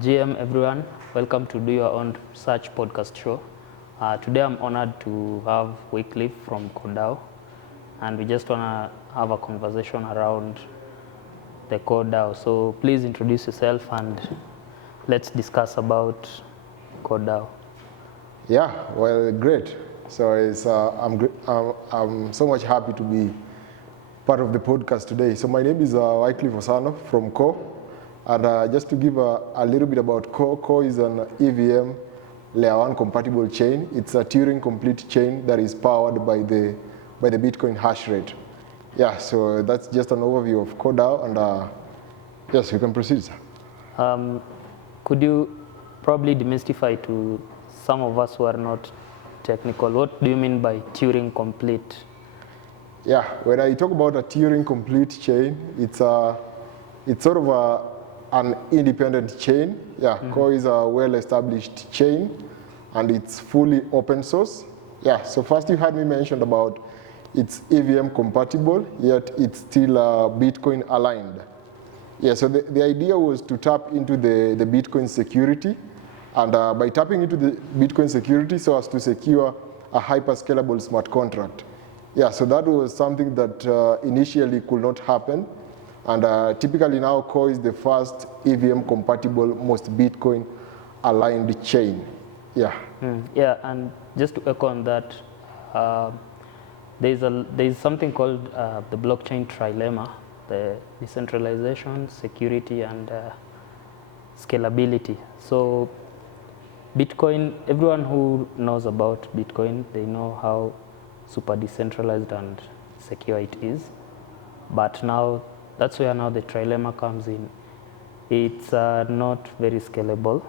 GM everyone, welcome to Do Your Own Research podcast show. Today I'm honored to have Wycliff from CoreDAO, and we just want to have a conversation around the CoreDAO. So please introduce yourself and let's discuss about CoreDAO. Yeah, well, great. So I'm so much happy to be part of the podcast today. So my name is Wycliff from Core. And just to give a little bit about Core, Core is an EVM layer 1 compatible chain. It's a Turing complete chain that is powered by the Bitcoin hash rate. Yeah, so that's just an overview of CoreDAO, and yes, you can proceed, sir. Could you probably demystify to some of us who are not technical, what do you mean by Turing complete? Yeah, when I talk about a Turing complete chain, it's sort of an independent chain. Yeah, Core is a well-established chain, and it's fully open source. Yeah, so first you had me mentioned about it's EVM compatible, yet it's still Bitcoin aligned. Yeah, so the idea was to tap into the Bitcoin security, and by tapping into the Bitcoin security so as to secure a hyper-scalable smart contract. Yeah, so that was something that initially could not happen. And typically now Core is the first EVM-compatible, most Bitcoin-aligned chain. Yeah. Yeah, and just to echo on that, there is something called the blockchain trilemma: the decentralization, security, and scalability. So Bitcoin, everyone who knows about Bitcoin, they know how super decentralized and secure it is. But now, that's where now the trilemma comes in. It's not very scalable.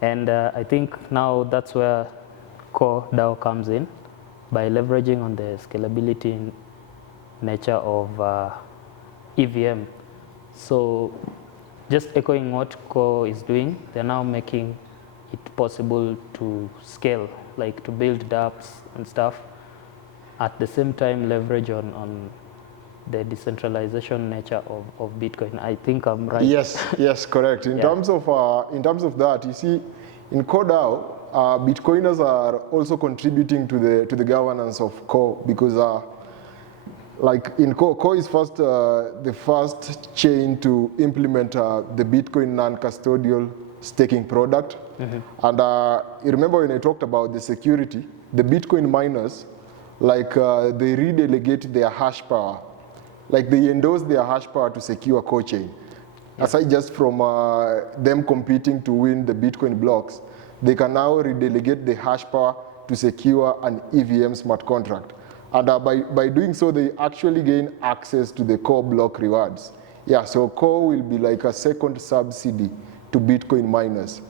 And I think now that's where CoreDAO comes in, by leveraging on the scalability nature of EVM. So just echoing what Core is doing, they're now making it possible to scale, like to build dApps and stuff, at the same time leverage on the decentralization nature of Bitcoin. I think I'm right. Yes, correct. In terms of that, you see, in CoreDAO, Bitcoiners are also contributing to the governance of Core, because like in Core is the first chain to implement the Bitcoin non-custodial staking product. And you remember when I talked about the security, the Bitcoin miners, like they redelegate their hash power. Like they endorse their hash power to secure Core chain. Aside just from them competing to win the Bitcoin blocks, they can now redelegate the hash power to secure an EVM smart contract. And by doing so, they actually gain access to the Core block rewards. Yeah, so Core will be like a second subsidy to Bitcoin miners.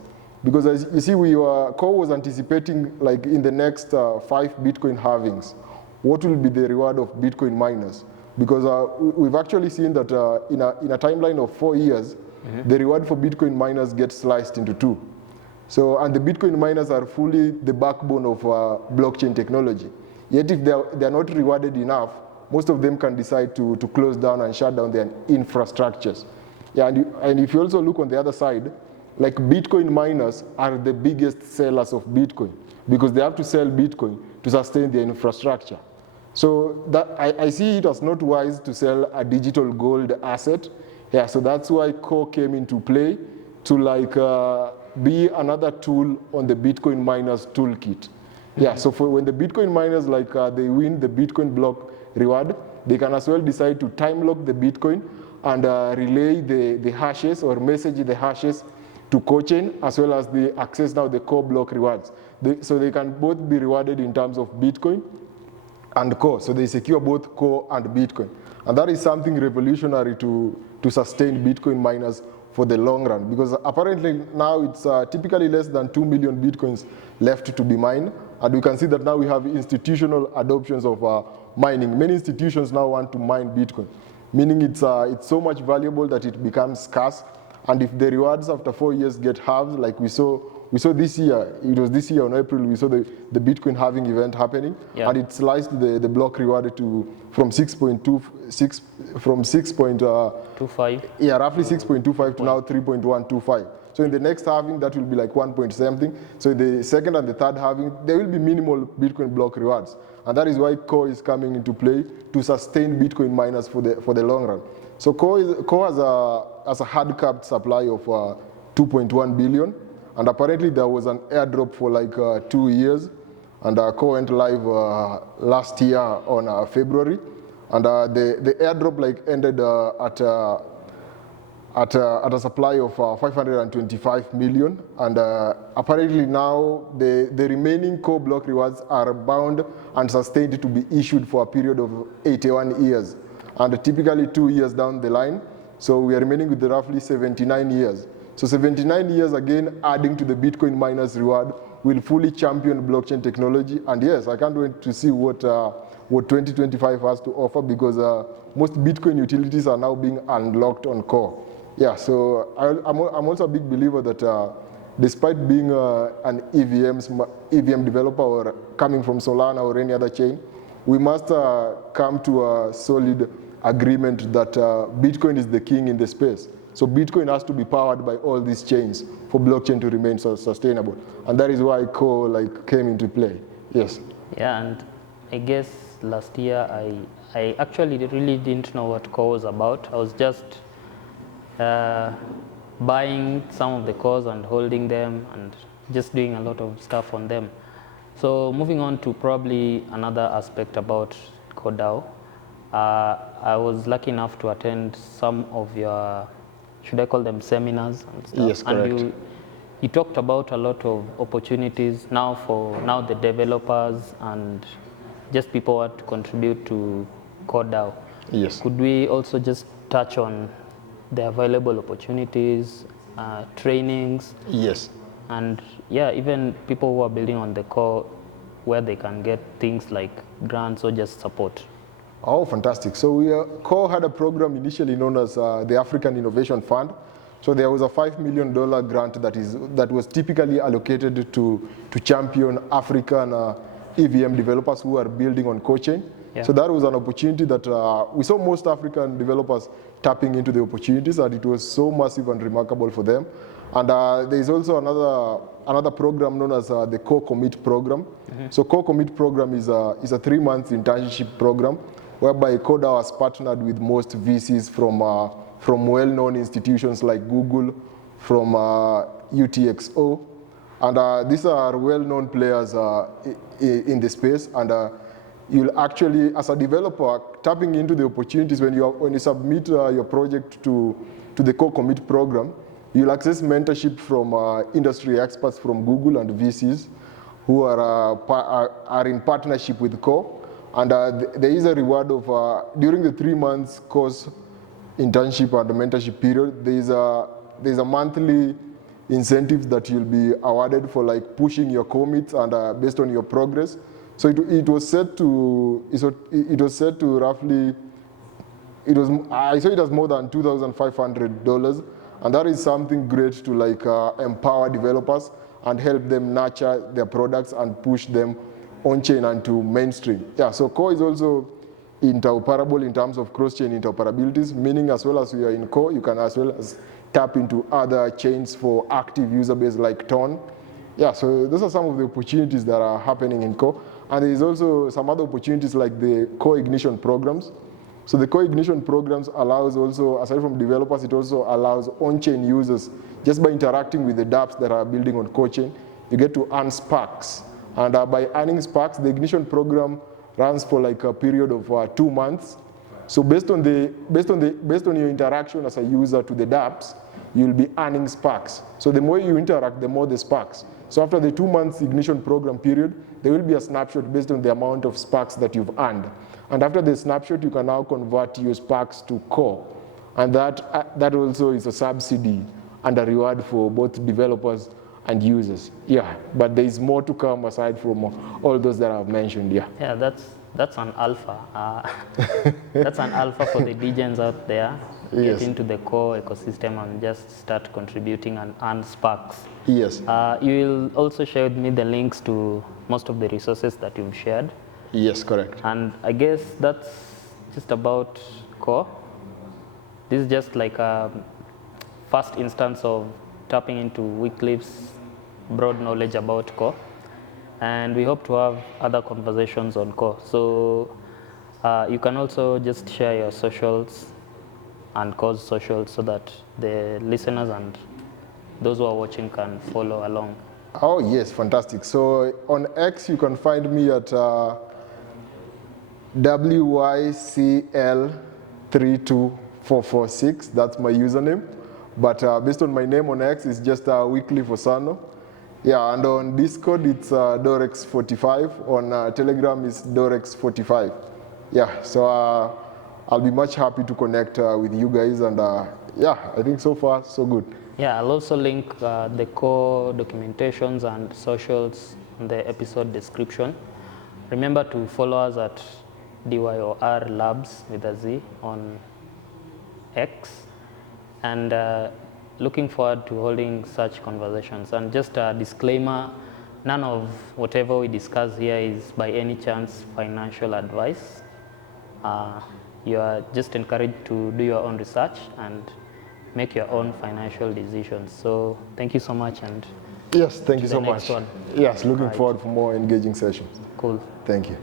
Because as you see, Core was anticipating, like in the next 5 Bitcoin halvings, what will be the reward of Bitcoin miners? Because we've actually seen that in a timeline of 4 years, the reward for Bitcoin miners gets sliced into 2. So, and the Bitcoin miners are fully the backbone of blockchain technology. Yet if they're not rewarded enough, most of them can decide to close down and shut down their infrastructures. Yeah, and if you also look on the other side, like Bitcoin miners are the biggest sellers of Bitcoin, because they have to sell Bitcoin to sustain their infrastructure. So that I see it as not wise to sell a digital gold asset. Yeah, so that's why Core came into play, to like be another tool on the Bitcoin miners toolkit. Yeah, so for when the Bitcoin miners they win the Bitcoin block reward, they can as well decide to time lock the Bitcoin and relay the hashes or message the hashes to Core chain, as well as they access now the Core block rewards. So they can both be rewarded in terms of Bitcoin and Core. So they secure both Core and Bitcoin. And that is something revolutionary to sustain Bitcoin miners for the long run, because apparently now it's typically less than 2 million Bitcoins left to be mined. And we can see that now we have institutional adoptions of mining. Many institutions now want to mine Bitcoin, meaning it's so much valuable that it becomes scarce. And if the rewards after 4 years get halved, like we saw this year, it was this year in April, we saw the Bitcoin halving event happening, and it sliced the block reward to from 6.25, yeah, roughly 6.25 to now 3.125. So in the next halving, that will be like 1 point something. So in the second and the third halving, there will be minimal Bitcoin block rewards, and that is why Core is coming into play to sustain Bitcoin miners for the long run. So Core has a hard capped supply of 2.1 billion. And apparently there was an airdrop for like 2 years, and Core went live last year on February, and the airdrop like ended at a supply of 525 million, and apparently now the remaining Core block rewards are bound and sustained to be issued for a period of 81 years, and typically 2 years down the line. So we are remaining with roughly 79 years. So 79 years, again, adding to the Bitcoin miners' reward, will fully champion blockchain technology. And yes, I can't wait to see what 2025 has to offer, because most Bitcoin utilities are now being unlocked on Core. Yeah, so I'm also a big believer that despite being an EVM developer or coming from Solana or any other chain, we must come to a solid agreement that Bitcoin is the king in the space. So Bitcoin has to be powered by all these chains for blockchain to remain sustainable. And that is why Core came into play. Yes. Yeah, and I guess last year I actually really didn't know what Core was about. I was just buying some of the cores and holding them and just doing a lot of stuff on them. So moving on to probably another aspect about CoreDAO, I was lucky enough to attend some of your, should I call them seminars and stuff? Yes, correct. And you talked about a lot of opportunities now for the developers and just people who want to contribute to CoreDAO. Yes. Could we also just touch on the available opportunities, trainings? Yes. And yeah, even people who are building on the core, where they can get things like grants or just support. Oh, fantastic. So Core had a program initially known as the African Innovation Fund. So there was a $5 million grant that was typically allocated to champion African EVM developers who are building on Core chain. Yeah. So that was an opportunity that we saw most African developers tapping into the opportunities, and it was so massive and remarkable for them. And there is also another program known as the Core Commit program. Mm-hmm. So Core Commit program is a 3-month internship program whereby CoreDAO has partnered with most VCs from well-known institutions like Google, from UTXO, and these are well-known players in the space. And you'll actually, as a developer, tapping into the opportunities when you submit your project to the Core Commit program, you'll access mentorship from industry experts from Google and VCs who are in partnership with Core. And there is a reward of, during the 3 months course internship and mentorship period, there's a monthly incentive that you'll be awarded for pushing your commits and based on your progress. So it was set to roughly, I saw it as more than $2,500, and that is something great to empower developers and help them nurture their products and push them on-chain and to mainstream. Yeah, so Core is also interoperable in terms of cross-chain interoperabilities, meaning as well as you are in Core, you can as well as tap into other chains for active user base like Ton. Yeah, so those are some of the opportunities that are happening in Core. And there is also some other opportunities like the Core Ignition programs. So the Core Ignition programs allows also, aside from developers, it also allows on-chain users, just by interacting with the dApps that are building on Core chain, you get to earn sparks. And by earning sparks, the Ignition program runs for a period of 2 months. So based on your interaction as a user to the dApps, you'll be earning sparks. So the more you interact, the more the sparks. So after the 2 months Ignition program period, there will be a snapshot based on the amount of sparks that you've earned. And after the snapshot, you can now convert your sparks to Core. And that also is a subsidy and a reward for both developers and users. Yeah, but there is more to come aside from all those that I've mentioned. Yeah. Yeah, that's an alpha. That's an alpha for the DJs out there. get into the core ecosystem and just start contributing and earn sparks. Yes. You will also share with me the links to most of the resources that you've shared. Yes, correct. And I guess that's just about core. This is just like a first instance of tapping into Wycliff's broad knowledge about core. And we hope to have other conversations on core. So you can also just share your socials and core's socials so that the listeners and those who are watching can follow along. Oh yes, fantastic. So on X you can find me at WYCL32446. That's my username. But based on my name on X, it's just Wycliff Osano. Yeah, and on Discord it's Dorex45. On Telegram it's Dorex45. Yeah, so I'll be much happy to connect with you guys, and yeah, I think so far so good. Yeah, I'll also link the core documentations and socials in the episode description. Remember to follow us at DYOR Labs with a Z on X, and looking forward to holding such conversations. And just a disclaimer, none of whatever we discuss here is by any chance financial advice. You are just encouraged to do your own research and make your own financial decisions. So thank you so much, and yes, thank you so much. one. Yes, looking forward for more engaging sessions. Cool. Thank you.